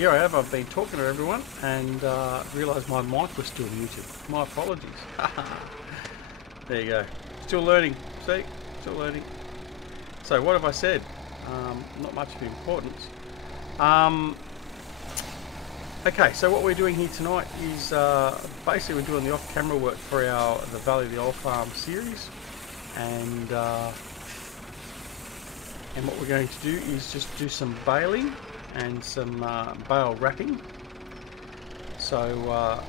here I have. I've been talking to everyone and realised my mic was still muted. My apologies. There you go. Still learning. See? Still learning. So what have I said? Not much of importance. Okay, so what we're doing here tonight is basically we're doing the off-camera work for the Valley of the Old Farm series, and what we're going to do is just do some baling and some bale wrapping. So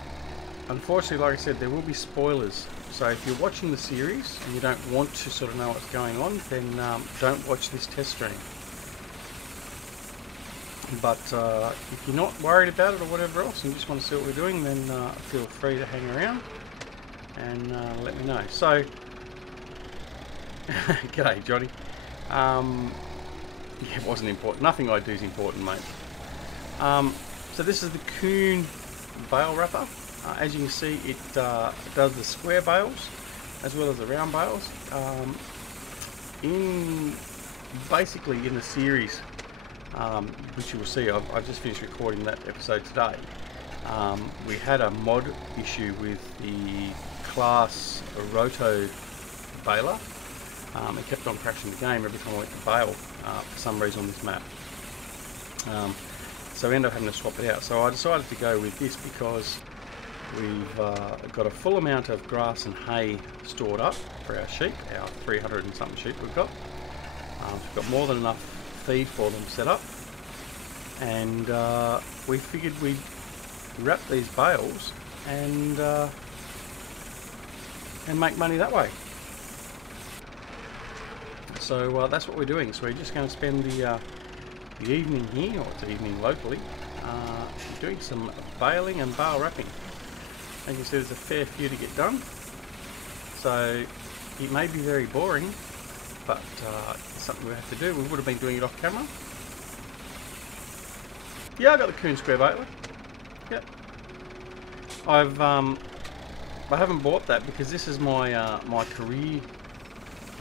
unfortunately, like I said, there will be spoilers. So if you're watching the series and you don't want to sort of know what's going on, then don't watch this test stream. But if you're not worried about it or whatever else and you just want to see what we're doing, then feel free to hang around and let me know. So, g'day Johnny. Yeah, it wasn't important. Nothing I do is important, mate. So this is the Coon bale wrapper. As you can see, it does the square bales as well as the round bales. Basically in the series, which you will see, I've just finished recording that episode today. We had a mod issue with the class roto baler. It kept on crashing the game every time I went to bale for some reason on this map. So we ended up having to swap it out. So I decided to go with this because we've got a full amount of grass and hay stored up for our sheep, our 300 and something sheep we've got. We've got more than enough feed for them set up, and we figured we'd wrap these bales and make money that way. So that's what we're doing. So we're just going to spend the evening here, or it's evening locally, doing some baling and bale wrapping. As you see, there's a fair few to get done, so it may be very boring, but it's something we have to do. We would have been doing it off camera. Yeah, I got the Coon square baler. Yep. I haven't bought that because this is my my career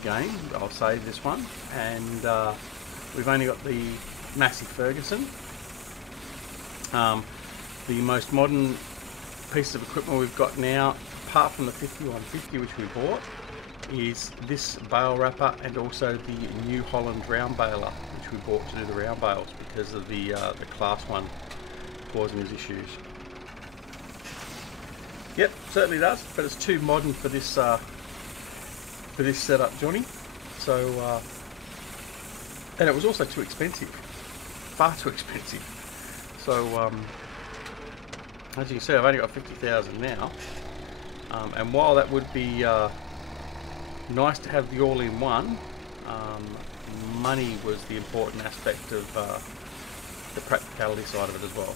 game. I'll save this one, and we've only got the Massey Ferguson. The most modern piece of equipment we've got now, apart from the 5150 which we bought, is this bale wrapper and also the New Holland round baler which we bought to do the round bales because of the class 1 causing us issues. Yep, certainly does, but it's too modern for this setup, Johnny. So and it was also too expensive, far too expensive. So as you can see, I've only got 50,000 now, and while that would be nice to have the all-in-one, money was the important aspect of the practicality side of it as well.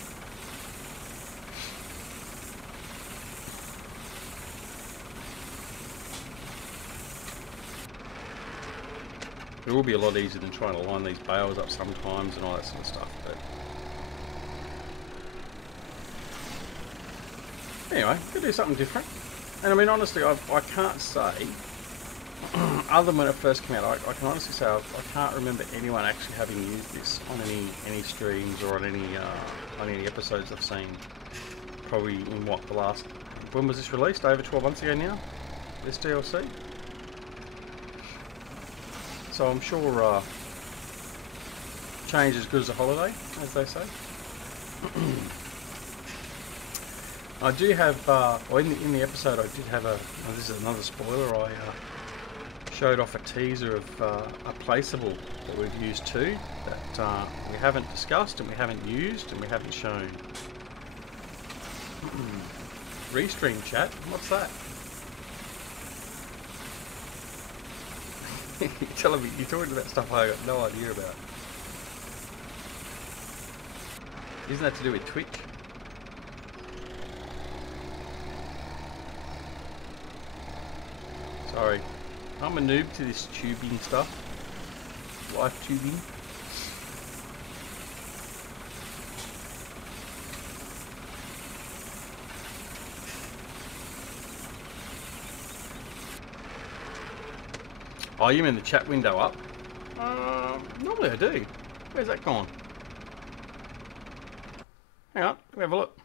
It will be a lot easier than trying to line these bales up sometimes and all that sort of stuff. But anyway, could do something different. And I mean, honestly, I can't say, other than when it first came out, I can honestly say I can't remember anyone actually having used this on any streams or on any episodes I've seen. Probably in what, the last, when was this released? Over 12 months ago now, this DLC. So I'm sure change is good as a holiday, as they say. I do have, well, in the episode I did have this is another spoiler, I showed off a teaser of a placeable that we've used too, that we haven't discussed and we haven't used and we haven't shown. Restream chat, what's that? You're telling me, you're talking about stuff I got no idea about. Isn't that to do with Twitch? Sorry, I'm a noob to this tubing stuff. Live tubing. Oh, you mean the chat window up? Normally I do. Where's that gone? Hang on, let me have a look.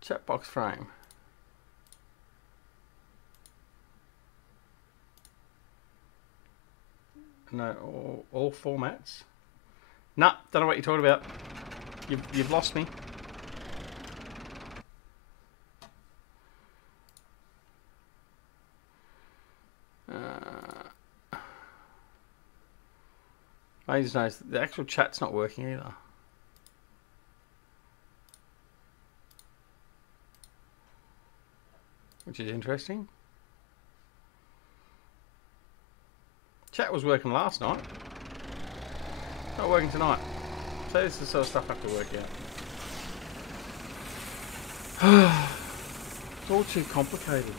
Chat box frame. No, all formats. Nah, don't know what you're talking about. You've lost me. I just noticed the actual chat's not working either. Which is interesting. Chat was working last night. Not working tonight. So this is the sort of stuff I have to work out. It's all too complicated.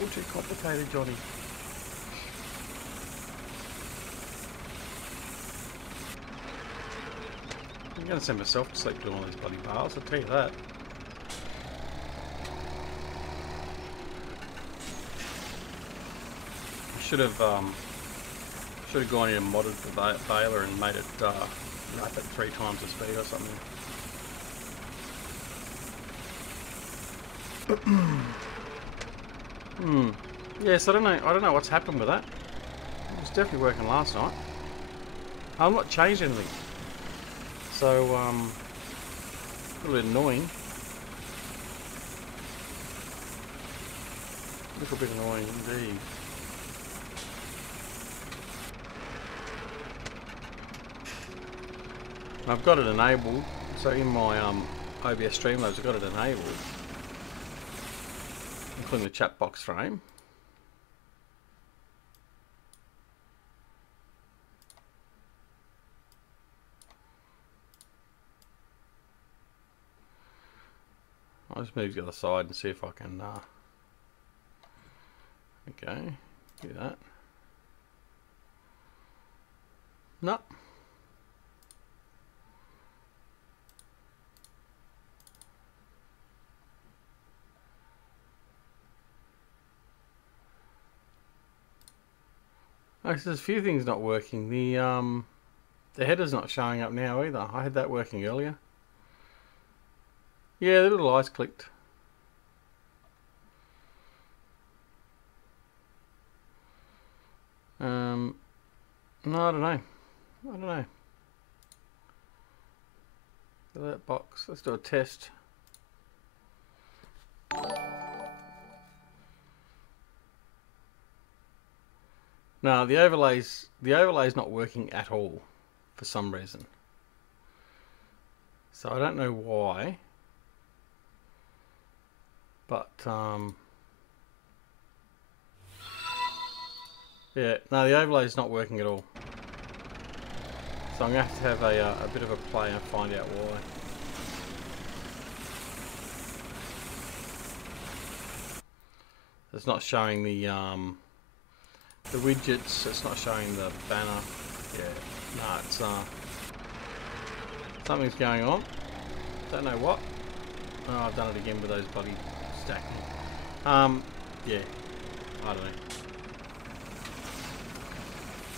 All too complicated, Johnny. I'm going to send myself to sleep doing all these bloody bars, I'll tell you that. I should have gone in and modded the baler and made it wrap it 3 times the speed or something. Yes, I don't know what's happened with that. It was definitely working last night. I'm not changed anything. So a little bit annoying. A little bit annoying indeed. I've got it enabled, so in my OBS Streamlabs I've got it enabled, including the chat box frame. I'll just move to the other side and see if I can, okay, do that. No. There's a few things not working. The header's not showing up now either. I had that working earlier. Yeah, the little eyes clicked. No, I don't know. Alert box. Let's do a test. No, the overlay's not working at all for some reason. So I don't know why. But yeah, no, the overlay's not working at all. So I'm going to have a bit of a play and find out why. It's not showing the widgets, it's not showing the banner. Yeah, no, it's something's going on. Don't know what. Oh, I've done it again with those bloody stacking. Yeah, I don't know.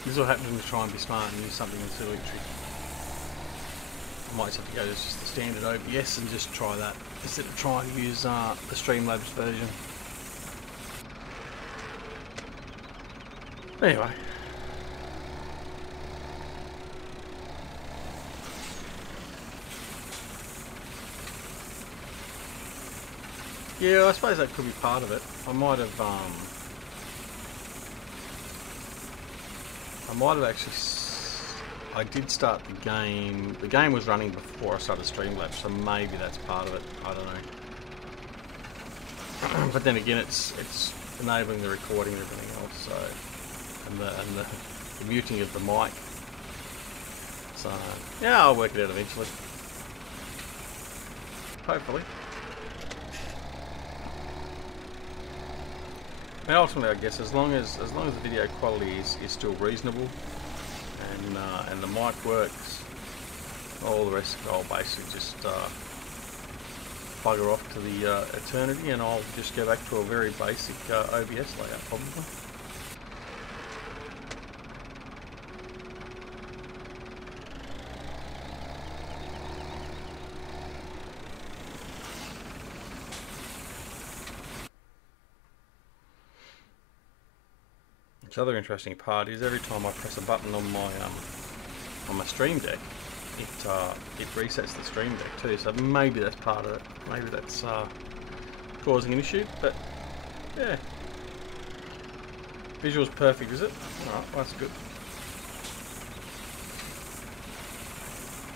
This is what happens when you try and be smart and use something that's really tricky. I might just have to go to just the standard OBS and just try that instead of trying to use the Streamlabs version. Anyway. Yeah, I suppose that could be part of it. I might have actually. I did start the game. The game was running before I started Streamlabs, so maybe that's part of it. I don't know. But then again, it's enabling the recording and everything else. So. And the muting of the mic. So yeah, I'll work it out eventually. Hopefully. And ultimately, I guess as long as the video quality is still reasonable, and the mic works, all the rest I'll basically just bugger off to the eternity, and I'll just go back to a very basic OBS layout probably. The other interesting part is every time I press a button on my Stream Deck, it resets the Stream Deck too. So maybe that's part of it. Maybe that's causing an issue. But yeah, visual's perfect, is it? Alright, well, that's good.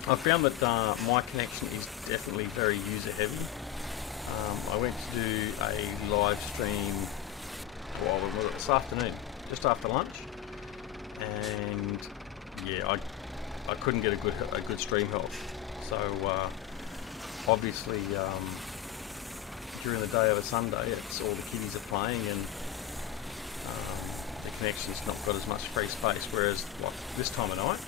I found that my connection is definitely very user heavy. I went to do a live stream, well, when was it, this afternoon, just after lunch, and yeah, I couldn't get a good stream health. So obviously during the day of a Sunday, it's all the kiddies are playing and the connection's not got as much free space. Whereas like this time of night,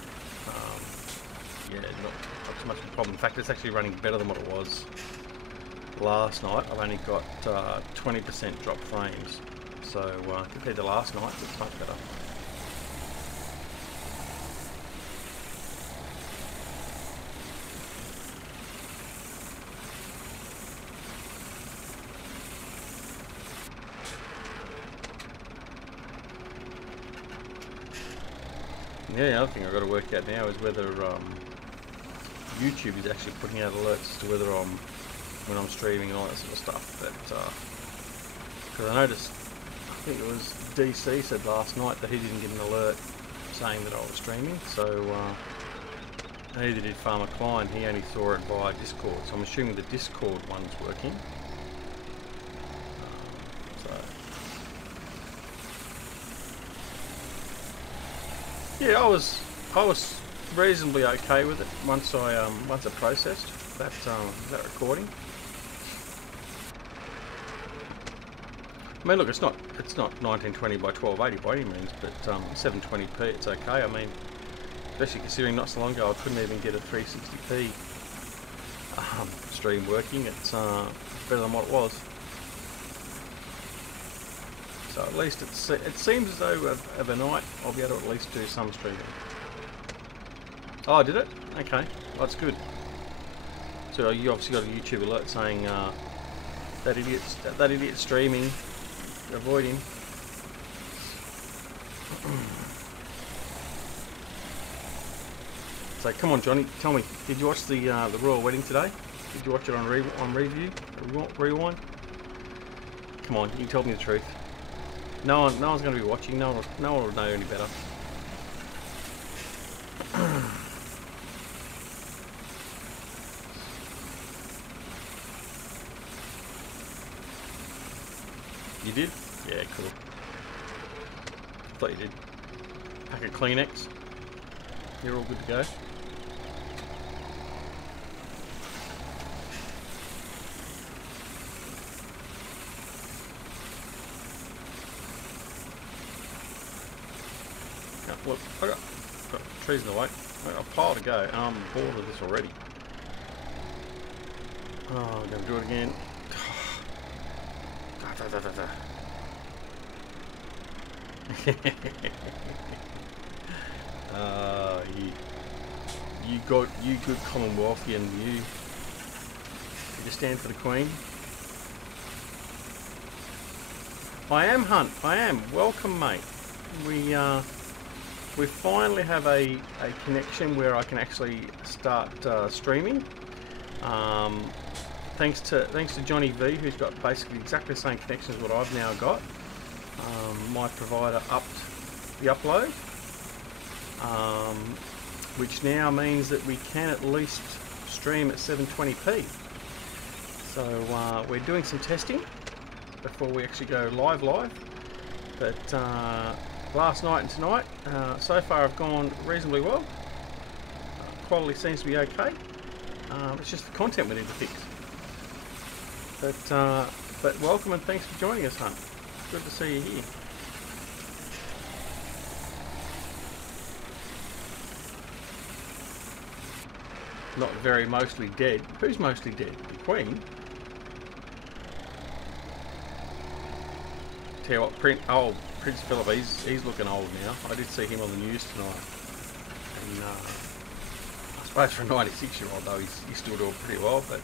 yeah, not too much of a problem. In fact, it's actually running better than what it was last night. I've only got 20% drop frames, so compared to last night, it's much better. Yeah, the other thing I've got to work out now is whether YouTube is actually putting out alerts as to whether when I'm streaming and all that sort of stuff. Because I noticed, I think it was DC said last night that he didn't get an alert saying that I was streaming. So neither did Farmer Klein. He only saw it via Discord. So I'm assuming the Discord one's working. Yeah, I was reasonably okay with it once I processed that recording. I mean, look, it's not 1920 by 1280 by any means, but 720p, it's okay. I mean, especially considering not so long ago I couldn't even get a 360p stream working. It's better than what it was. So at least it seems as though overnight I'll be able to at least do some streaming. Oh, I did it? Okay, well, that's good. So you obviously got a YouTube alert saying that idiot's streaming. Avoid him. So come on, Johnny, tell me, did you watch the royal wedding today? Did you watch it on review? Rewind? Come on, you tell me the truth. No one's going to be watching. No one will know any better. You did? Yeah, cool. Thought you did. Pack of Kleenex. You're all good to go. Look, I got trees in the way. I got a pile to go, and I'm bored of this already. Oh, I'm gonna do it again. You good Commonwealthian, you stand for the Queen. I am, Hunt. I am. Welcome, mate. We finally have a connection where I can actually start streaming. Thanks to Johnny V, who's got basically exactly the same connection as what I've now got. My provider upped the upload, which now means that we can at least stream at 720p. So we're doing some testing before we actually go live. But last night and tonight, so far have gone reasonably well. Quality seems to be okay. It's just the content we need to fix. But welcome and thanks for joining us, Hunt. Good to see you here. Not very mostly dead. Who's mostly dead? The Queen? Tell you what, Prince Philip, he's looking old now. I did see him on the news tonight. And I suppose for a 96-year-old though, he's still doing pretty well, but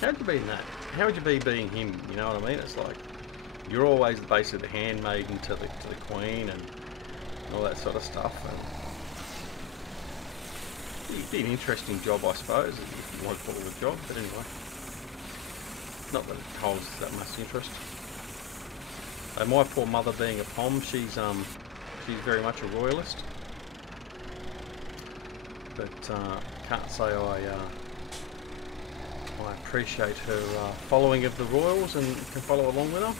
how would you be in that? How would you be being him? You know what I mean? It's like You're always basically the handmaiden to the queen and all that sort of stuff. And it'd be an interesting job, I suppose, if you want to call it a job. But anyway, not that it holds that much interest. My poor mother, being a pom, she's very much a royalist. But can't say I appreciate her following of the royals and can follow along with them.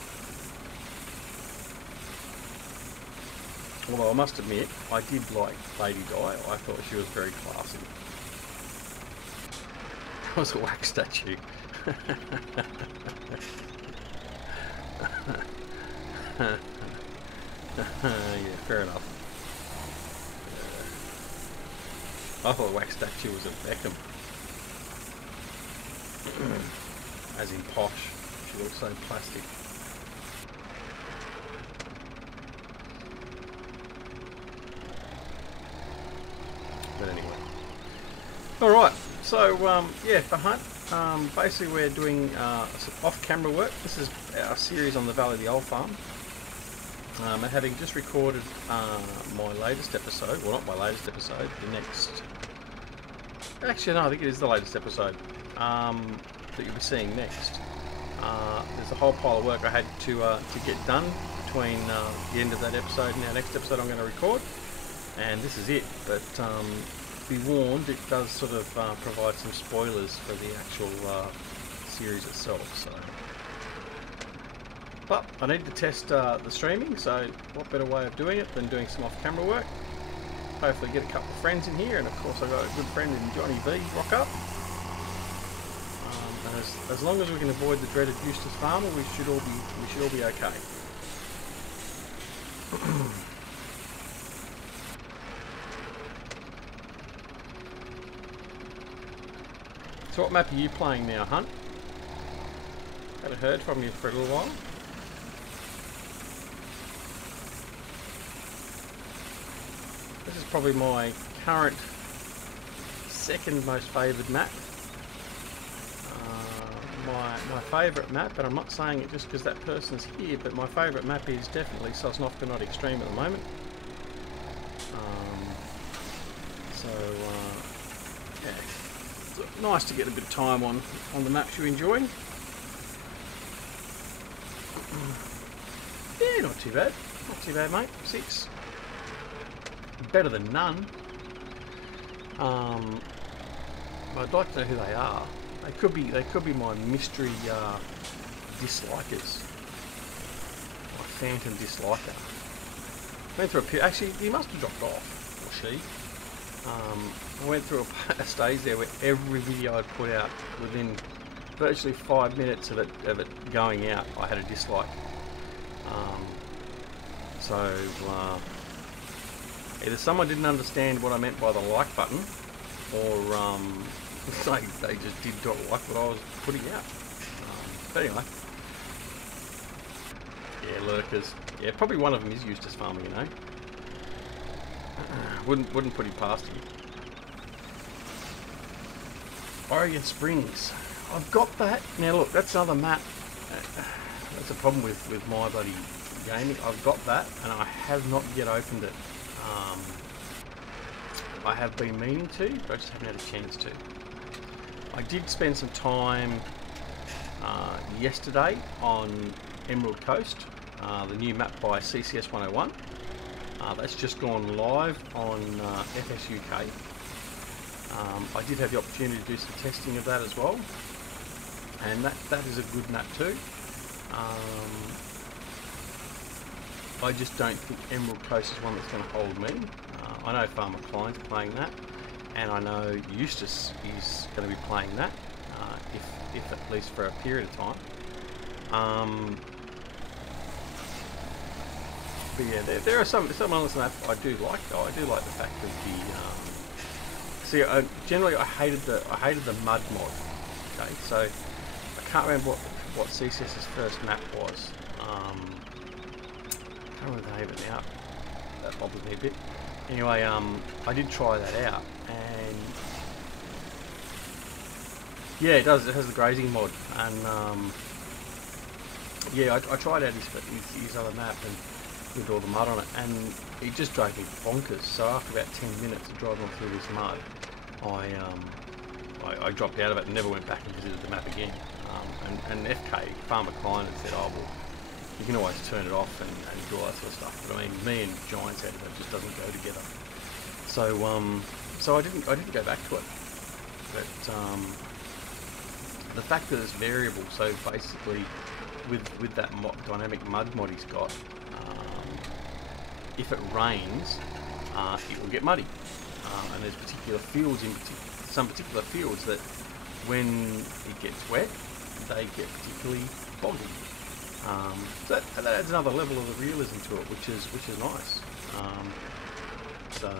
Although I must admit, I did like Lady Di. I thought she was very classy. That was a wax statue. Yeah, fair enough. I thought the wax statue was a Beckham. As in posh. She looks so plastic. But anyway. Alright, so yeah, for Hunt, basically we're doing some off-camera work. This is our series on the Valley of the Old Farm. And having just recorded my latest episode, well, not my latest episode, the next... Actually, no, I think it is the latest episode that you'll be seeing next. There's a whole pile of work I had to get done between the end of that episode and our next episode I'm going to record. And this is it, but be warned, it does sort of provide some spoilers for the actual series itself. So, but I need to test the streaming, so what better way of doing it than doing some off-camera work? Hopefully get a couple of friends in here, and of course I've got a good friend in Johnny V, rock up. And as long as we can avoid the dreaded Eustace Farmer, we should all be okay. So what map are you playing now, Hunt? Haven't heard from you for a little while. This is probably my current second most favoured map. My favourite map, and I'm not saying it just because that person's here, but my favourite map is definitely Sosnovka Not Extreme at the moment. Yeah, it's nice to get a bit of time on the maps you enjoy. Yeah, not too bad. Not too bad, mate. 6. Better than none. I'd like to know who they are. They could be my mystery dislikers. My phantom disliker. Went through actually, he must have dropped off, or she. I went through a stage there where every video I'd put out, within virtually 5 minutes of it going out, I had a dislike. Either someone didn't understand what I meant by the like button, or they just did not like what I was putting out. But anyway, yeah, lurkers. Yeah, probably one of them is Eustace Pharmer, you know. Wouldn't put him past you. Oregon Springs. I've got that. Now look, that's another map. That's a problem with my bloody gaming. I've got that, and I have not yet opened it. I have been meaning to, but I just haven't had a chance to. I did spend some time yesterday on Emerald Coast, the new map by CCS 101. That's just gone live on FSUK. I did have the opportunity to do some testing of that as well, and that is a good map too. I just don't think Emerald Coast is one that's going to hold me. I know Farmer Klein's playing that, and I know Eustace is going to be playing that, if at least for a period of time. But yeah, there are some elements of that I do like though. I do like the fact that the generally I hated the mud mod. Okay, so I can't remember what CCS's first map was. I can't remember the name of it now. That bothers me a bit. Anyway, I did try that out, and yeah, it does. It has the grazing mod, and yeah, I tried out his other map and with all the mud on it, and it just drove me bonkers. So after about 10 minutes of driving through this mud, I dropped out of it and never went back and visited the map again. And FK Farmer Klein had said, oh well, you can always turn it off and do all that sort of stuff. But I mean, me and Giants out of it just doesn't go together. So so I didn't go back to it. But the fact that it's variable, so basically with that dynamic mud mod he's got, if it rains, it will get muddy, and there's particular fields some particular fields that when it gets wet, they get particularly boggy. So that adds another level of the realism to it, which is nice. So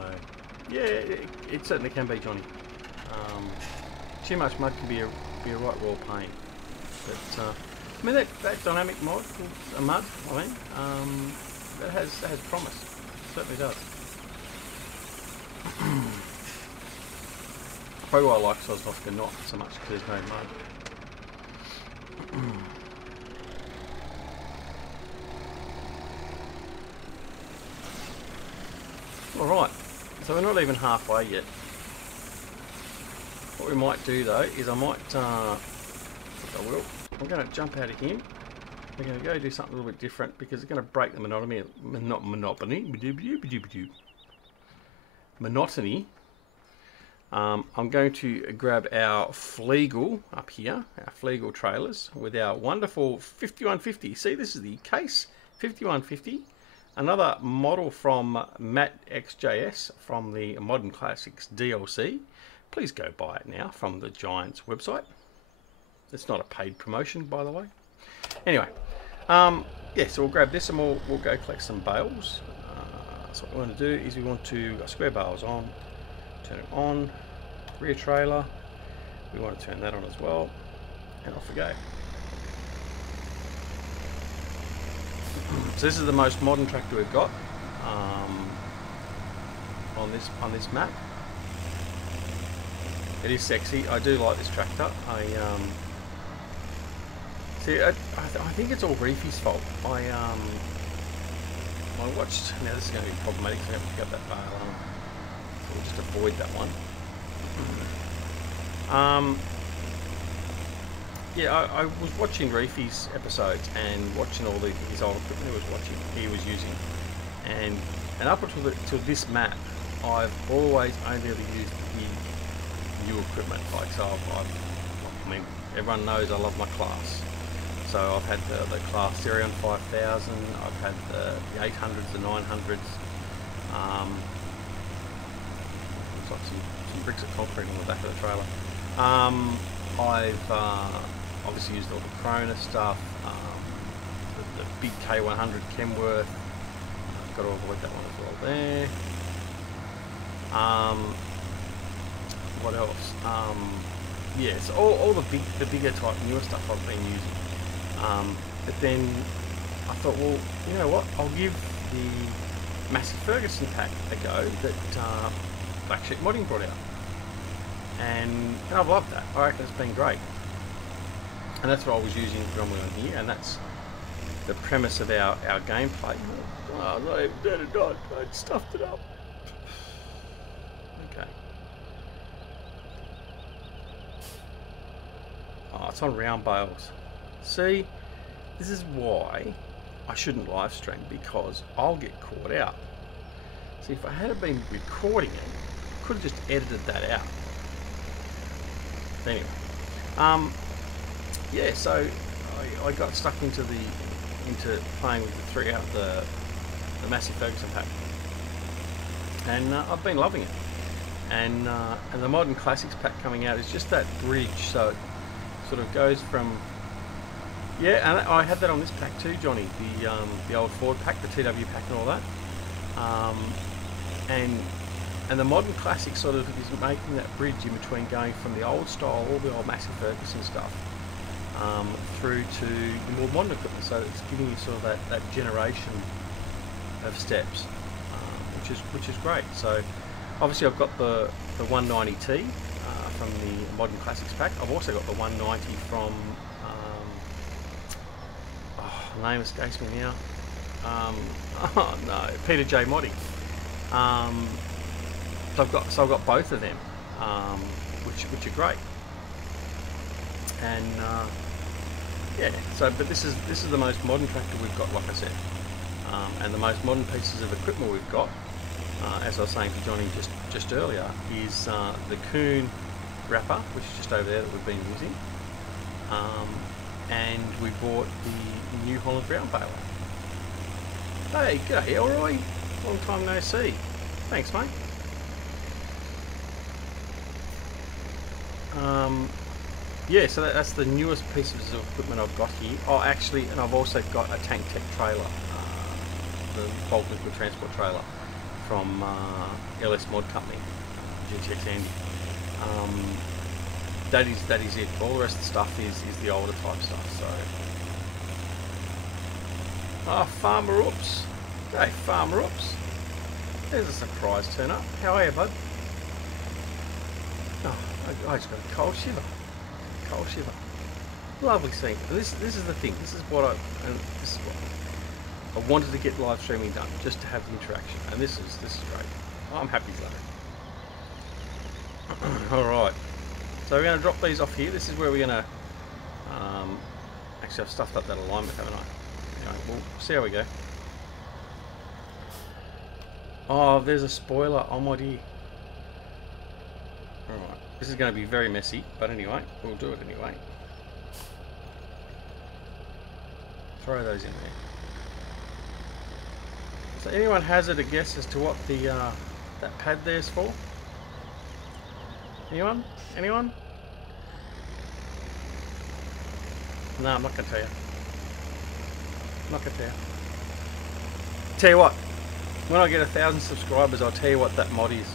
yeah, it certainly can be, Johnny. Too much mud can be a right raw pain. But I mean that dynamic mod called a mud. I mean that has promise. It certainly does. Probably why I like Sosnovka not so much because there's no mud. Alright, so we're not even halfway yet. What we might do though is I'm going to jump out of him. We're going to go do something a little bit different because it's going to break the monotony. I'm going to grab our Flegel up here, our Flegel trailers, with our wonderful 5150. See, this is the case 5150. Another model from Matt XJS from the Modern Classics DLC. Please go buy it now from the Giants website. It's not a paid promotion, by the way. Anyway, yeah, so we'll grab this and we'll go collect some bales. So what we want to do is we want to square bales on, turn it on, rear trailer. We want to turn that on as well, and off we go. So this is the most modern tractor we've got on this map. It is sexy. I do like this tractor. I think it's all Reefy's fault. I watched. Now this is going to be problematic. So I have to pick up that bale on. So we'll just avoid that one. Yeah, I was watching Reefy's episodes and watching all his old equipment he was using, and up until this map, I've always only ever used the new equipment. Like so, I mean, everyone knows I love my class. So I've had the class Serion 5000. I've had the 800s, the 900s. Looks like some bricks of concrete on the back of the trailer. I've obviously used all the Krona stuff, the big K100 Kenworth. I've got to avoid that one as well there. What else? Yeah, so all the bigger type newer stuff I've been using. But then I thought, well, you know what? I'll give the Massey Ferguson pack a go that Black Sheep Modding brought out. And I've loved that. I reckon it's been great. And that's what I was using predominantly on here, and that's the premise of our gameplay. Oh, I'm not even dead or not. I stuffed it up. Okay. Oh, it's on round bales. See, this is why I shouldn't live stream, because I'll get caught out. See, if I had been recording it, I could have just edited that out. Anyway, yeah, so I got stuck into playing with the Massey Ferguson pack, and I've been loving it. And the Modern Classics pack coming out is just that bridge, so it sort of goes from, yeah, and I had that on this pack too, Johnny, the old Ford pack, the TW pack and all that, and the Modern Classic sort of is making that bridge in between going from the old style, all the old Massey Ferguson stuff, through to the more modern equipment. So it's giving you sort of that generation of steps, which is great. So obviously I've got the 190T from the Modern Classics pack. I've also got the 190 from the name escapes me now. Oh no, Peter J. Modding. So I've got both of them, which are great. And yeah, so but this is the most modern tractor we've got, like I said, and the most modern pieces of equipment we've got, as I was saying to Johnny just earlier, is the Kuhn wrapper, which is just over there that we've been using, and we bought the New Holland ground baler. Hey, g'day Elroy, long time no see. Thanks, mate. Yeah, so that's the newest pieces of equipment I've got here. Oh, actually, and I've also got a Tank Tech trailer, the bulk liquid transport trailer from LS Mod Company, GTX Andy. That is it. All the rest of the stuff is the older type stuff. So, Farmer Oops. Hey, Farmer Oops. There's a surprise turn up. How are you, bud? Oh, I just got a cold shiver. Cold shiver. Lovely scene. And this is the thing. This is what I wanted to get live streaming done, just to have the interaction. And this is great. I'm happy with that. All right. So we're going to drop these off here. This is where we're going to. Actually, I've stuffed up that alignment, haven't I? Anyway, we'll see how we go. Oh, there's a spoiler. Oh my dear. Alright, this is going to be very messy, but anyway, we'll do it anyway. Throw those in there. So anyone hazard a guess as to what the that pad there's for? Anyone? Anyone? No, I'm not going to tell you. I'm not going to tell you. Tell you what, when I get 1,000 subscribers, I'll tell you what that mod is.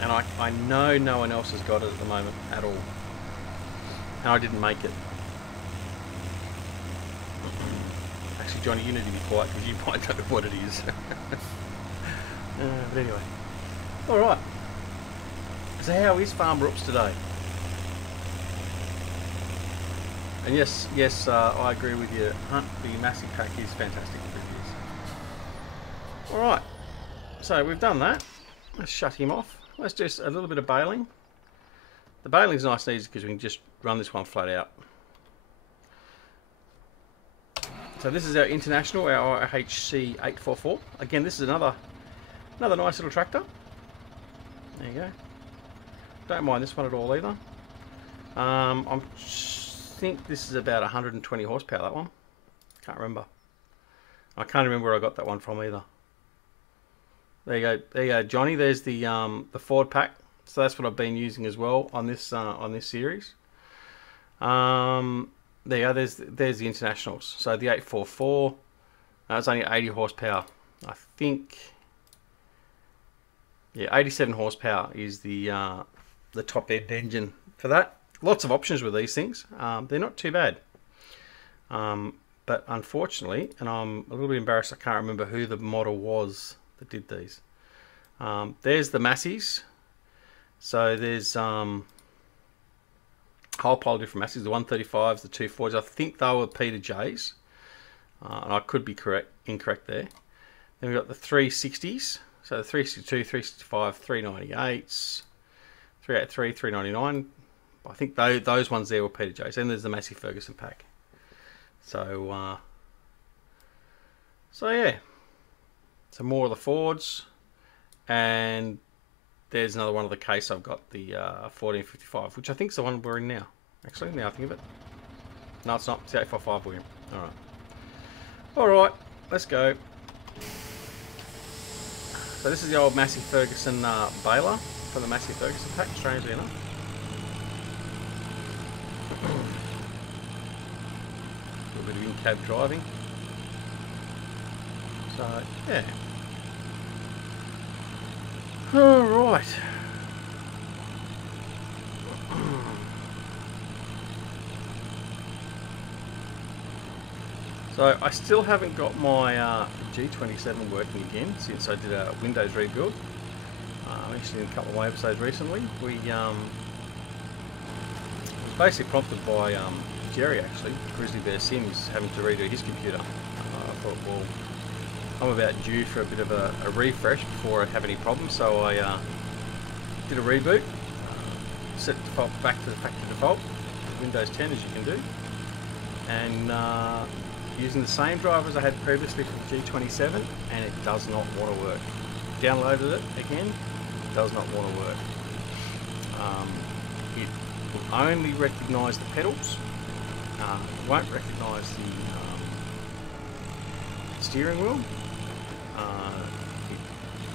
And I know no one else has got it at the moment at all. And I didn't make it. Actually, Johnny, you need to be quiet because you might know what it is. But anyway. Alright. So how is Farmer Oops today? And yes, I agree with you, Hunt. The massive pack is fantastic. Alright. So we've done that. Let's shut him off. Let's do a little bit of baling. The baling's nice and easy because we can just run this one flat out. So this is our international, our HC 844. Again, this is another nice little tractor. There you go. Don't mind this one at all either. I think this is about 120 horsepower, that one. Can't remember. I can't remember where I got that one from either. There you go, Johnny. There's the Ford pack. So that's what I've been using as well on this series. There you go. There's the internationals. So the 844. It's only 80 horsepower. I think. Yeah, 87 horsepower is the top end engine for that. Lots of options with these things. They're not too bad. But unfortunately, and I'm a little bit embarrassed, I can't remember who the model was that did these. There's the Massies. So there's a whole pile of different Massies. The 135s, the 240s. I think they were Peter J's. And I could be incorrect there. Then we've got the 360s. So the 362, 365, 398s, 383, 399. I think those ones there were Peter J's. Then there's the Massey Ferguson pack. So yeah. So more of the Fords, and there's another one of the case. I've got the 1455, which I think is the one we're in now. Actually, now I think of it. No, it's not. It's the 855 we're in. All right, let's go. So this is the old Massey Ferguson baler from the Massey Ferguson pack, strangely enough. A little bit of in-cab driving. So, yeah. Alright. So, I still haven't got my G27 working again since I did a Windows rebuild. Actually, in a couple of episodes recently, we was basically prompted by Jerry actually, Grizzly Bear Sims, having to redo his computer. I thought, well, I'm about due for a bit of a refresh before I have any problems, so I did a reboot, set default back to the factory default, Windows 10 as you can do, and using the same drivers I had previously for the G27, and it does not want to work. Downloaded it again, does not want to work. It will only recognise the pedals, won't recognise the steering wheel. It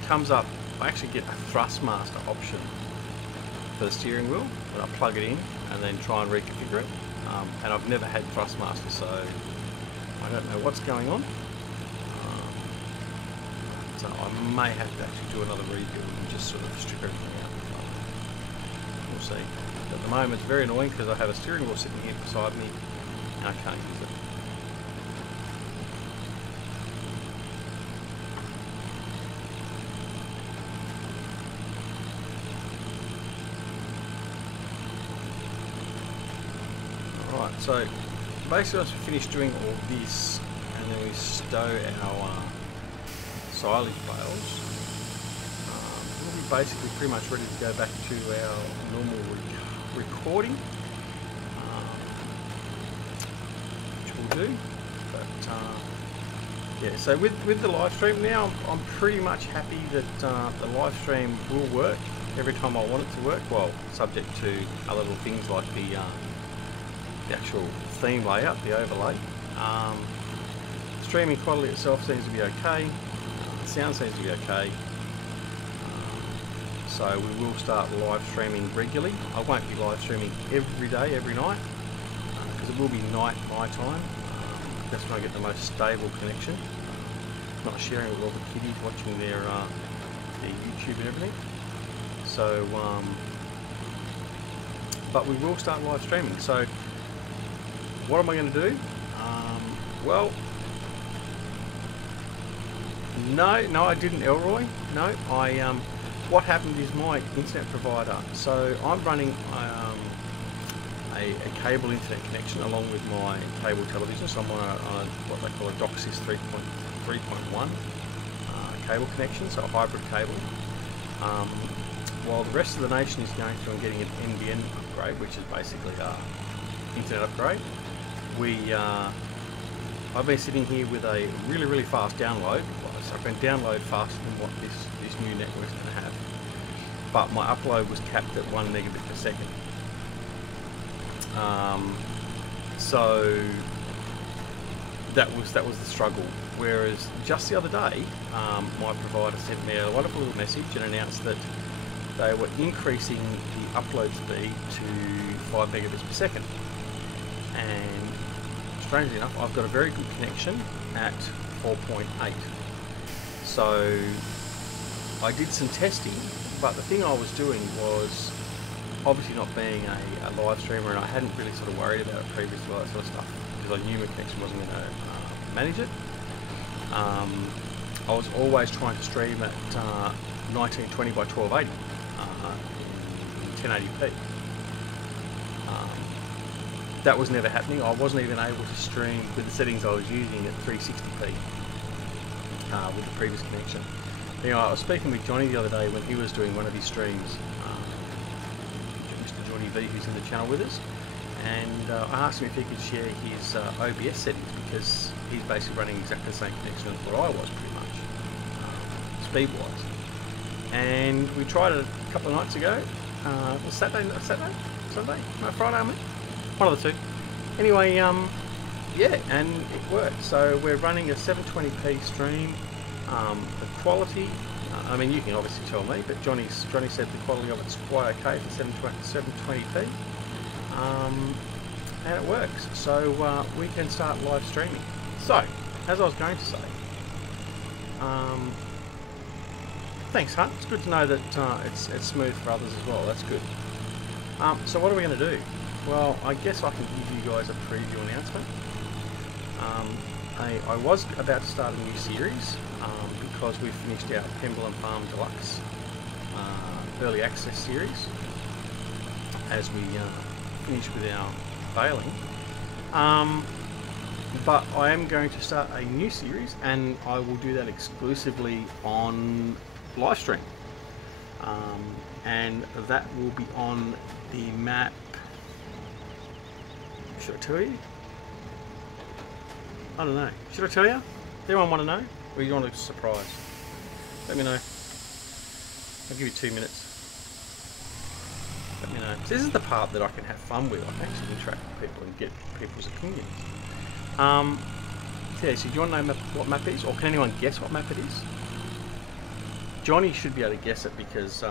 comes up, I actually get a Thrustmaster option for the steering wheel, but I plug it in and then try and reconfigure it. And I've never had Thrustmaster, so I don't know what's going on. So I may have to actually do another rebuild and just sort of strip everything out. We'll see. But at the moment it's very annoying because I have a steering wheel sitting here beside me and I can't use it. Alright, so basically once we finish doing all this and then we stow our silage bales, we'll be basically pretty much ready to go back to our normal recording, which we'll do. But yeah, so with the live stream now, I'm pretty much happy that the live stream will work every time I want it to work. Well, subject to other little things like the actual theme layout, the overlay. Streaming quality itself seems to be okay. Sound seems to be okay. So we will start live streaming regularly. I won't be live streaming every day, every night, because it will be night my time. That's when I get the most stable connection. Not sharing with all the kiddies watching their YouTube and everything. So, but we will start live streaming. So, what am I going to do? Well, no, I didn't, Elroy. No, what happened is my internet provider. So I'm running a cable internet connection along with my cable television. So I'm on a what they call a DOCSIS 3.1 cable connection, so a hybrid cable. While the rest of the nation is going through and getting an NBN upgrade, which is basically a internet upgrade, I've been sitting here with a really fast download. So I can download faster than what this new network is going to have. But my upload was capped at 1 megabit per second. So that was the struggle. Whereas just the other day, my provider sent me a wonderful little message and announced that they were increasing the upload speed to 5 megabits per second. And strangely enough, I've got a very good connection at 4.8. So I did some testing, but the thing I was doing was obviously not being a live streamer, and I hadn't really sort of worried about it previously, all that sort of stuff, because I knew my connection wasn't going to manage it. I was always trying to stream at 1920 by 1280 in 1080p. That was never happening. I wasn't even able to stream with the settings I was using at 360p with the previous connection. Anyway, I was speaking with Johnny the other day when he was doing one of his streams, Mr. Johnny V, who's in the channel with us, and I asked him if he could share his OBS settings, because he's basically running exactly the same connection as what I was, pretty much, speed-wise. And we tried it a couple of nights ago. Saturday? Sunday? No, Friday, mate. One of the two. Anyway, yeah, and it worked. So we're running a 720p stream. The quality, I mean, you can obviously tell me, but Johnny said the quality of it's quite okay for 720p. And it works. So we can start live streaming. So, as I was going to say, thanks, Hunt. It's good to know that it's smooth for others as well. That's good. So what are we going to do? Well, I guess I can give you guys a preview announcement. I was about to start a new series because we've finished our Pemberley Farm Deluxe Early Access series. As we finish with our baling, But I am going to start a new series, and I will do that exclusively on live stream. And that will be on the map. Should I tell you? I don't know. Should I tell you? Does anyone want to know? Or you want a surprise? Let me know. I'll give you 2 minutes. Let me know. So this is the part that I can have fun with. I can actually interact with people and get people's opinions. Yeah, so do you want to know what map it is? Or can anyone guess what map it is? Johnny should be able to guess it because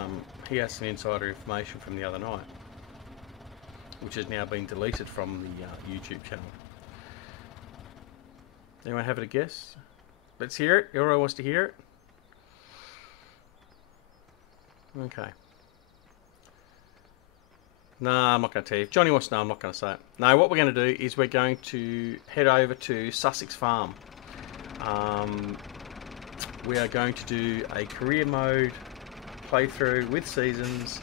he has some insider information from the other night, which has now been deleted from the YouTube channel. Anyone have a guess? Let's hear it. Everyone wants to hear it? Okay. No, I'm not going to tell you. If Johnny wants to know, I'm not going to say it. No, what we're going to do is we're going to head over to Sussex Farm. We are going to do a career mode playthrough with seasons,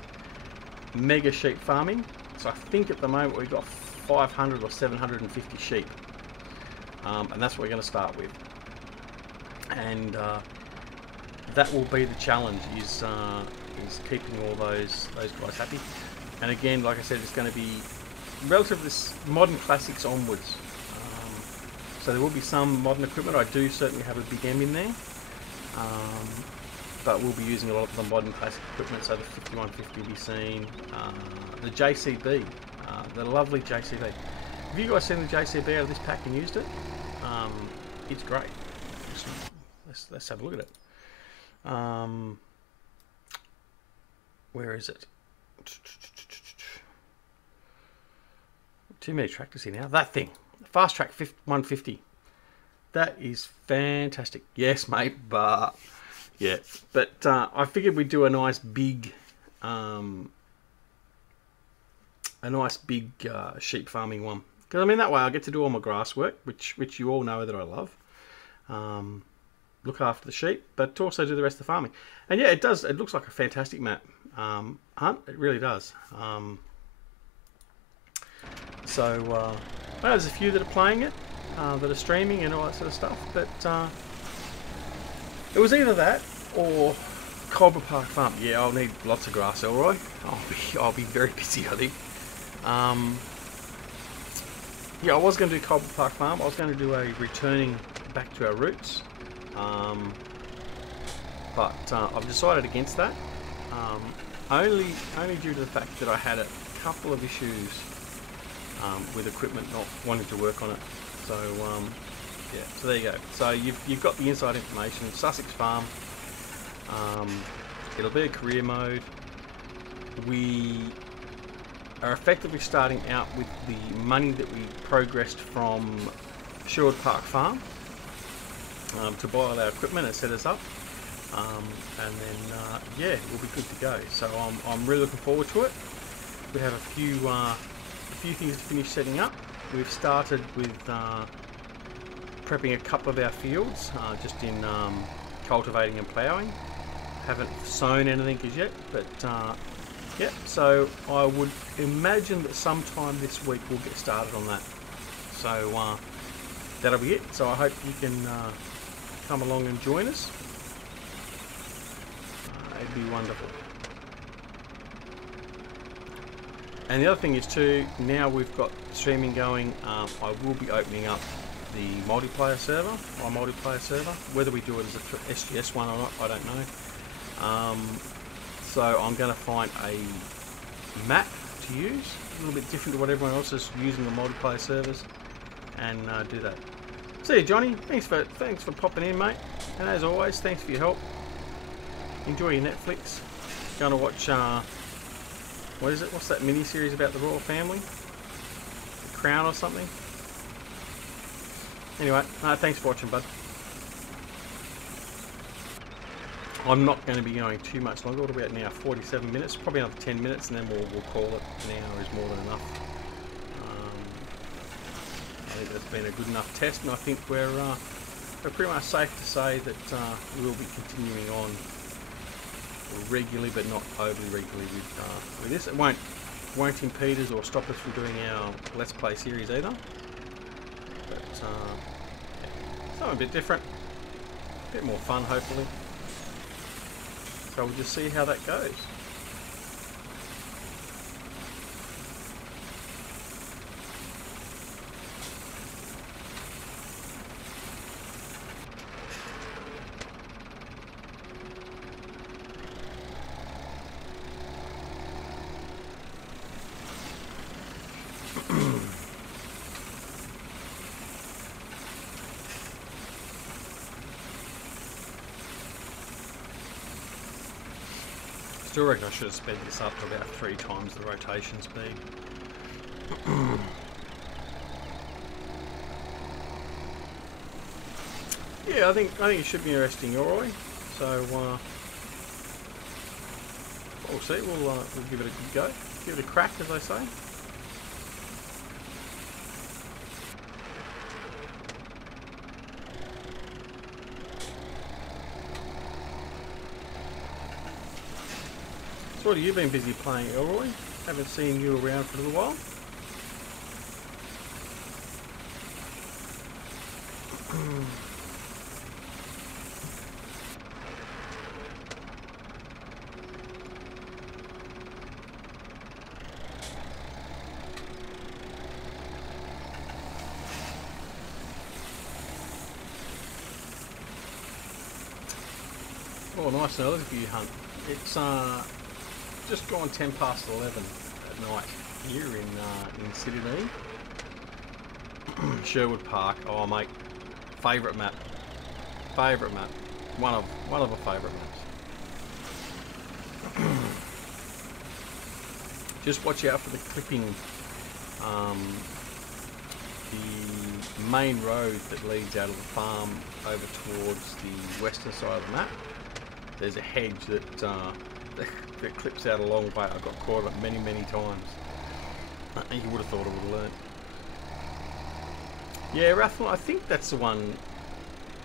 mega sheep farming. So I think at the moment we've got 500 or 750 sheep. And that's what we're going to start with. And that will be the challenge, is keeping all those guys happy. And again, like I said, it's going to be relatively modern classics onwards. So there will be some modern equipment. I do certainly have a big M in there. But we'll be using a lot of the modern classic equipment. So the 5150 will be seen. The JCB, the lovely JCB. Have you guys seen the JCB out of this pack and used it? It's great. Let's have a look at it. Where is it? Too many tractors here now. That thing, Fast Track 150. That is fantastic. Yes, mate. But yeah, but I figured we'd do a nice big, sheep farming one. Because I mean that way I get to do all my grass work, which you all know that I love. Look after the sheep, but also do the rest of the farming. And yeah, it does. It looks like a fantastic map. Hunt, it really does. So well, there's a few that are playing it, that are streaming and all that sort of stuff. But it was either that or Cobra Park Farm. Yeah, I'll need lots of grass, Elroy. I'll be very busy, I think. Yeah, I was going to do Cobra Park Farm. I was going to do a returning back to our roots. But I've decided against that. Only due to the fact that I had a couple of issues with equipment not wanting to work on it. So yeah, so there you go. So you've got the inside information. Sussex Farm. It'll be a career mode. We are effectively starting out with the money that we progressed from Sherwood Park Farm to buy all our equipment and set us up. And then yeah, we'll be good to go. So I'm really looking forward to it. We have a few things to finish setting up. We've started with prepping a couple of our fields, just in cultivating and ploughing. Haven't sown anything as yet, but yeah. So I would imagine that sometime this week we'll get started on that. So that'll be it. So I hope you can come along and join us. It'd be wonderful. And the other thing is too, now we've got streaming going, I will be opening up the multiplayer server, my multiplayer server. Whether we do it as a SGS one or not, I don't know. So I'm going to find a map to use, a little bit different to what everyone else is using the multiplayer servers, and do that. See you, Johnny. Thanks for popping in, mate. And as always, thanks for your help. Enjoy your Netflix. Going to watch, what is it? What's that mini-series about the royal family? The Crown or something? Anyway, thanks for watching, bud. I'm not going to be going too much longer. We're about now 47 minutes, probably another 10 minutes, and then we'll call it an hour is more than enough. I think that's been a good enough test, and I think we're pretty much safe to say that we'll be continuing on regularly, but not overly regularly with this. It won't impede us or stop us from doing our Let's Play series either. yeah, something a bit different, a bit more fun, hopefully. So we'll just see how that goes. Still reckon I should have sped this up to about 3 times the rotation speed. Yeah, I think it should be interesting, alright. So we'll see. We'll give it a good go, give it a crack, as they say. So what have you been busy playing, Elroy? Haven't seen you around for a little while. Oh, nice and early for you, Hunt. It's just gone 10 past 11 at night here in Sydney. Sherwood Park. Oh, mate, favourite map. Favourite map. One of my favourite maps. Just watch out for the clipping. The main road that leads out of the farm over towards the western side of the map. There's a hedge that that clips out a long way. I got caught up many times. You would have thought I would have learnt. Yeah, Rathmore, I think that's the one.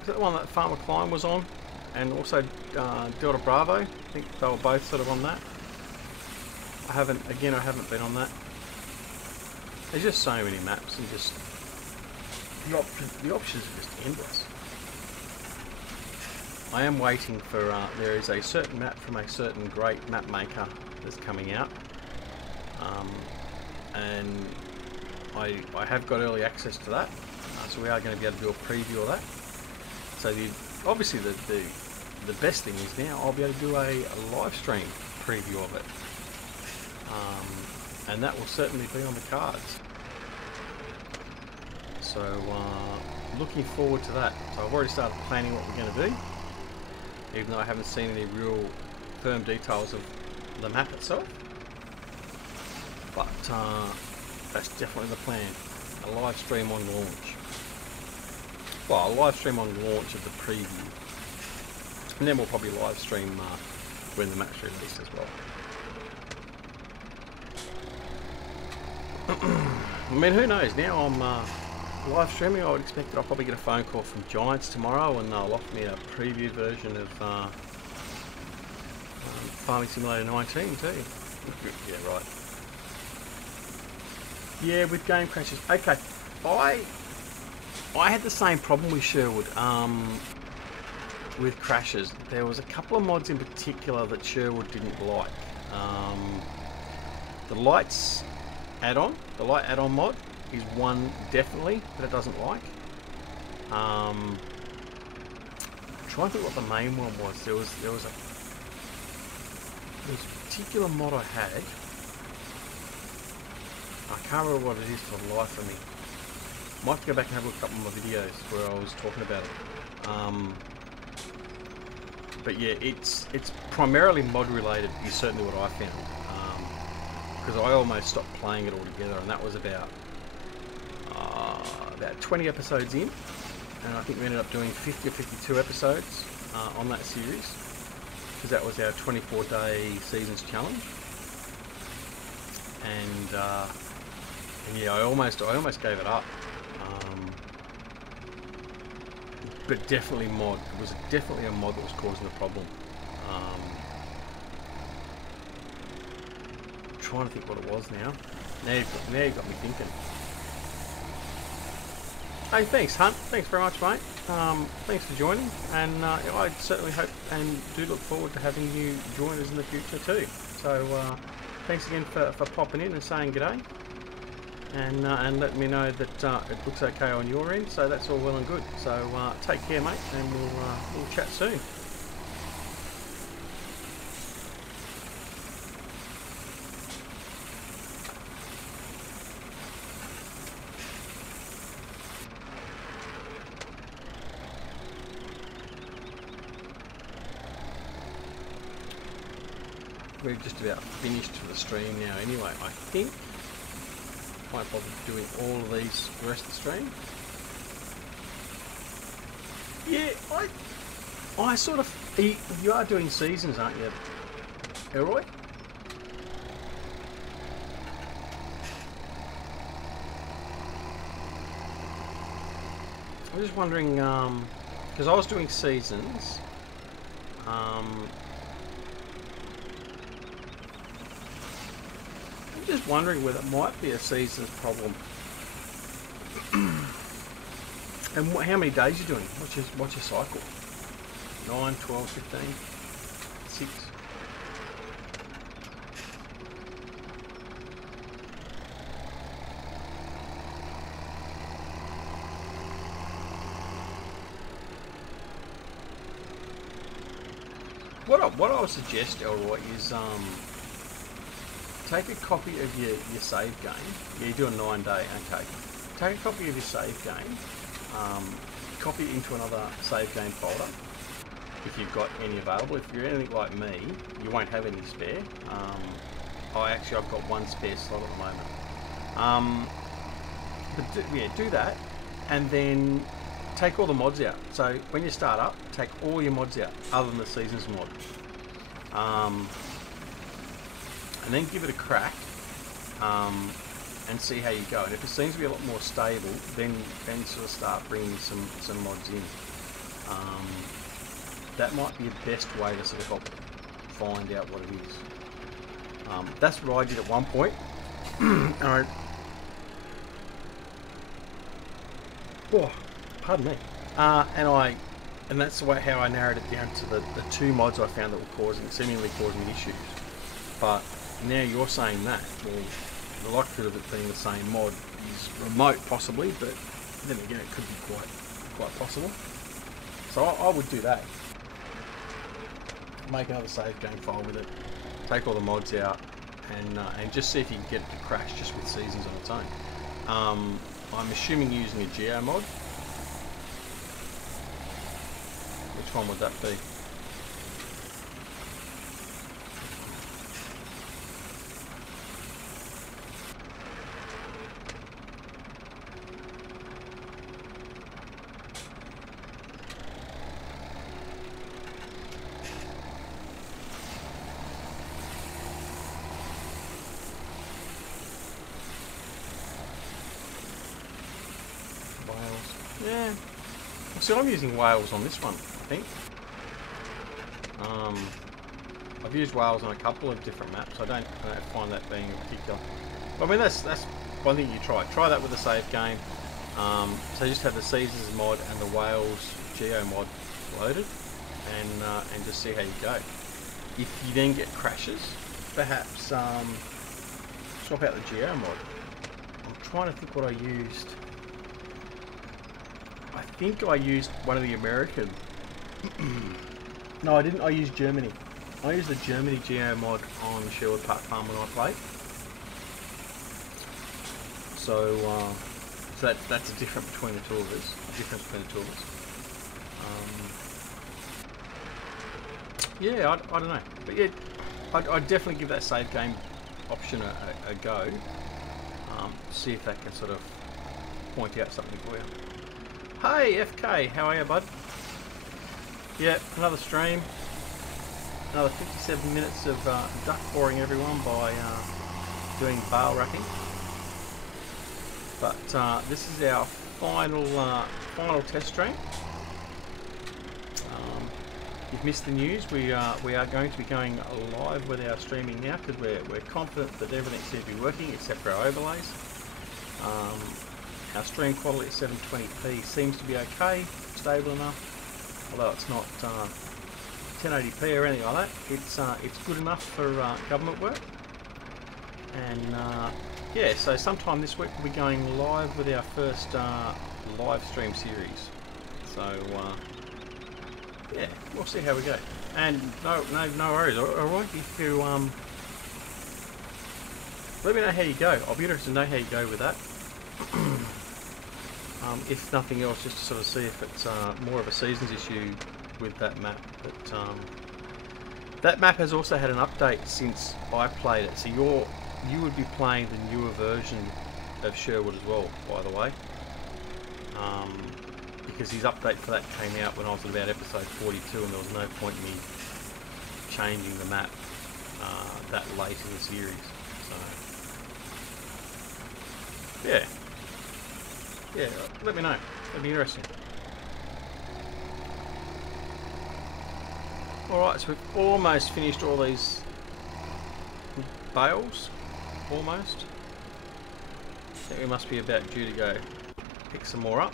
Is that the one that Farmer Klein was on? And also Delta Bravo. I think they were both sort of on that. I haven't been on that. There's just so many maps and just the options are just endless. I am waiting for, there is a certain map from a certain great map maker that's coming out. And I have got early access to that. So we are going to be able to do a preview of that. So obviously the best thing is now I'll be able to do a live stream preview of it. And that will certainly be on the cards. So looking forward to that. So I've already started planning what we're going to do. Even though I haven't seen any real firm details of the map itself. But that's definitely the plan. A live stream on launch. Well, a live stream on launch of the preview. And then we'll probably live stream when the map's released as well. I mean, who knows? Now I'm live streaming. I would expect that I'll probably get a phone call from Giants tomorrow and they'll offer me a preview version of Farming Simulator 19 too. Yeah, right. Yeah, with game crashes. Okay, I had the same problem with Sherwood with crashes. There was a couple of mods in particular that Sherwood didn't like. The lights add-on, the light add-on mod is one definitely that it doesn't like. I'm trying to think what the main one was. There was a particular mod I had. I can't remember what it is for the life of me. Might have to go back and have a look up on my videos where I was talking about it. But yeah, it's primarily mod related is certainly what I found. Because I almost stopped playing it altogether, and that was about 20 episodes in, and I think we ended up doing 50 or 52 episodes on that series, because that was our 24-day seasons challenge. And yeah, I almost gave it up. But definitely mod. It was definitely a mod that was causing the problem. Trying to think what it was now. Now you've got me thinking. Hey, thanks, Hunt. Thanks very much, mate. Thanks for joining, and I certainly hope and do look forward to having you join us in the future too. So, thanks again for popping in and saying g'day, and letting me know that it looks okay on your end. So that's all well and good. So take care, mate, and we'll chat soon. We're just about finished for the stream now anyway, I think. Might bother doing all of these the rest of the stream. Yeah, I sort of... You are doing seasons, aren't you, Elroy? I'm just wondering, because I was doing seasons, I'm just wondering whether it might be a seasons problem. And how many days are you doing? What's your cycle? 9, 12, 15, 6? What I would suggest, Elroy, is take a copy of your save game. Yeah, you do a 9-day, okay. Take a copy of your save game, copy it into another save game folder, if you've got any available. If you're anything like me, you won't have any spare. I've got one spare slot at the moment. But do that, and then take all the mods out. So when you start up, take all your mods out, other than the seasons mod. And then give it a crack, and see how you go. And if it seems to be a lot more stable, then sort of start bringing some mods in. That might be the best way to sort of help find out what it is. That's what I did at one point. Pardon me. And that's the way how I narrowed it down to the 2 mods I found that were seemingly causing issues. But now you're saying that, well, the likelihood of it being the same mod is remote, possibly, but then again, it could be quite possible. So I would do that. Make another save game file with it. Take all the mods out, and just see if you can get it to crash just with seasons on its own. I'm assuming you're using a geo mod. Which one would that be? Yeah. So I'm using Wales on this one, I think. I've used Wales on a couple of different maps. I don't find that being a particular... I mean, that's one thing you try. Try that with a save game. So just have the Seasons mod and the Wales Geo mod loaded, and just see how you go. If you then get crashes, perhaps swap out the Geo mod. I'm trying to think what I used. I think I used one of the American. No, I didn't. I used Germany. I used the Germany Geo mod on Sherwood Park Farm when I played. So, that's a difference between the two of us. Yeah, I don't know, but yeah, I'd definitely give that save game option a go. See if that can sort of point out something for you. Hey FK, how are you, bud? Yeah, another stream. Another 57 minutes of duck boring everyone by doing bale racking. But this is our final test stream. If you've missed the news, we are going to be going live with our streaming now because we're confident that everything seems to be working except for our overlays. Our stream quality at 720p seems to be okay, stable enough, although it's not 1080p or anything like that. It's good enough for government work. And yeah, so sometime this week we'll be going live with our first live stream series. So yeah, we'll see how we go. And no worries. Alright, if you let me know how you go. I'll be interested to know how you go with that. If nothing else, just to sort of see if it's more of a seasons issue with that map. But that map has also had an update since I played it. So you would be playing the newer version of Sherwood as well, by the way. Because his update for that came out when I was at about episode 42, and there was no point in me changing the map that late in the series. So yeah, let me know. That'd be interesting. Alright, so we've almost finished all these bales. Almost. I think we must be about due to go pick some more up.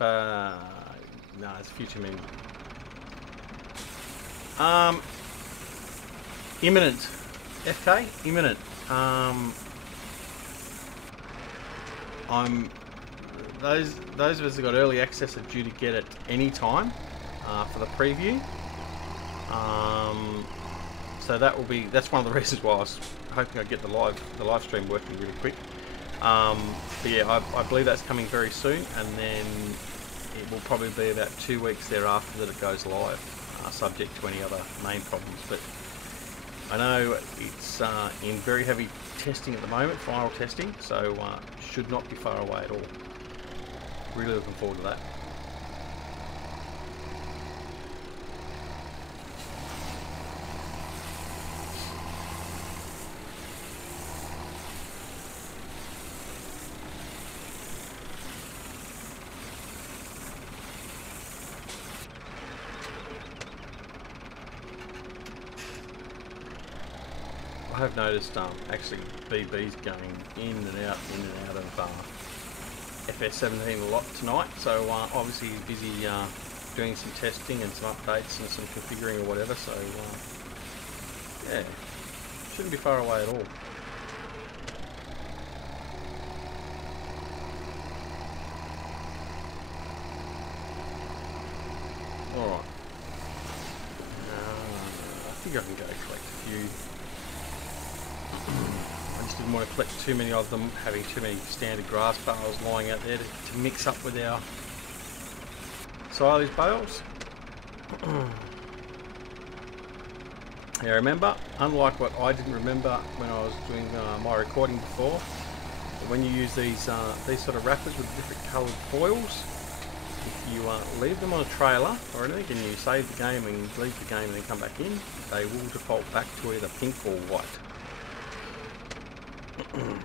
No, it's a few too many. Imminent. FK? Imminent. Those of us that got early access are due to get it any time for the preview. So that's one of the reasons why I was hoping I'd get the live stream working really quick. But yeah, I believe that's coming very soon, and then it will probably be about 2 weeks thereafter that it goes live, subject to any other main problems. But I know it's in very heavy testing at the moment, final testing, so should not be far away at all. Really looking forward to that. I have noticed actually BB's going in and out of FS17 a lot tonight, so obviously he's busy doing some testing and some updates and some configuring or whatever, so yeah, shouldn't be far away at all. Alright, I think I can go collect a few. I just didn't want to collect too many of them, having too many standard grass bales lying out there to mix up with our silage bales. Now remember, unlike what I didn't remember when I was doing my recording before, when you use these sort of wrappers with different coloured foils, if you leave them on a trailer or anything and you save the game and leave the game and then come back in, they will default back to either pink or white.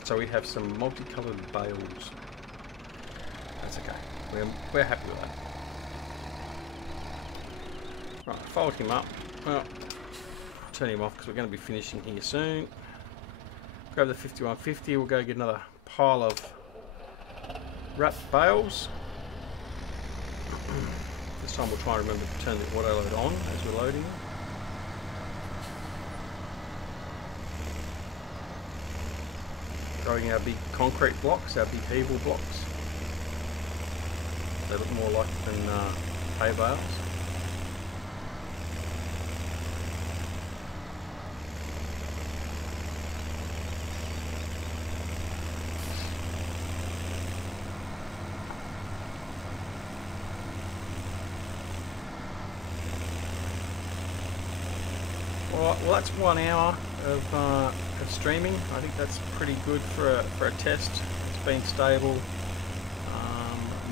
So we have some multicoloured bales. That's okay. We're happy with that. Right, fold him up. Well, turn him off because we're going to be finishing here soon. Grab the 5150. We'll go get another pile of wrapped bales. This time we'll try and remember to turn the auto load on as we're loading. Throwing our big concrete blocks, our big heaval blocks. They look more like than hay bales. Alright, well that's 1 hour of streaming. I think that's pretty good for a test. It's been stable.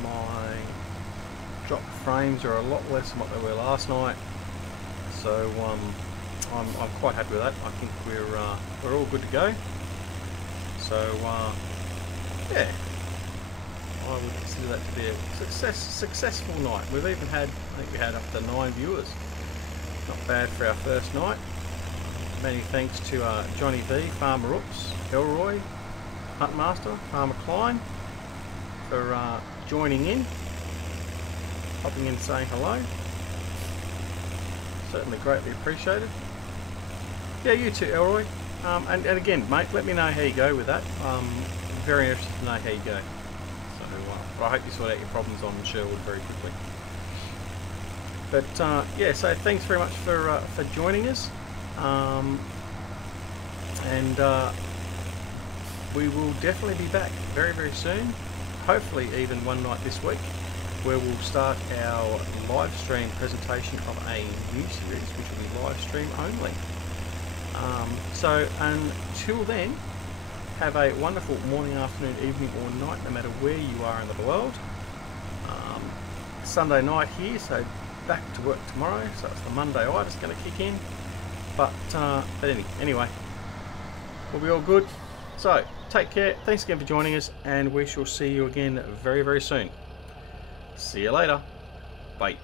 My drop frames are a lot less than what they were last night, so I'm quite happy with that. I think we're all good to go. So yeah, I would consider that to be a successful night. We've even had, I think we had up to 9 viewers. Not bad for our first night. Many thanks to Johnny V, Farmer Oops, Elroy, Huntmaster, Farmer Klein, for joining in, popping in saying hello. Certainly greatly appreciated. Yeah, you too, Elroy. And again, mate, let me know how you go with that. Very interested to know how you go. So, but I hope you sort out your problems on Sherwood very quickly. But yeah, so thanks very much for joining us. And we will definitely be back very, very soon. Hopefully even one night this week, where we'll start our live stream presentation of a new series, which will be live stream only. So until then, have a wonderful morning, afternoon, evening or night, no matter where you are in the world. Sunday night here, so back to work tomorrow, so it's the Monday-itis going to kick in. But anyway, we'll be all good. So take care, thanks again for joining us, and we shall see you again very, very soon. See you later. Bye.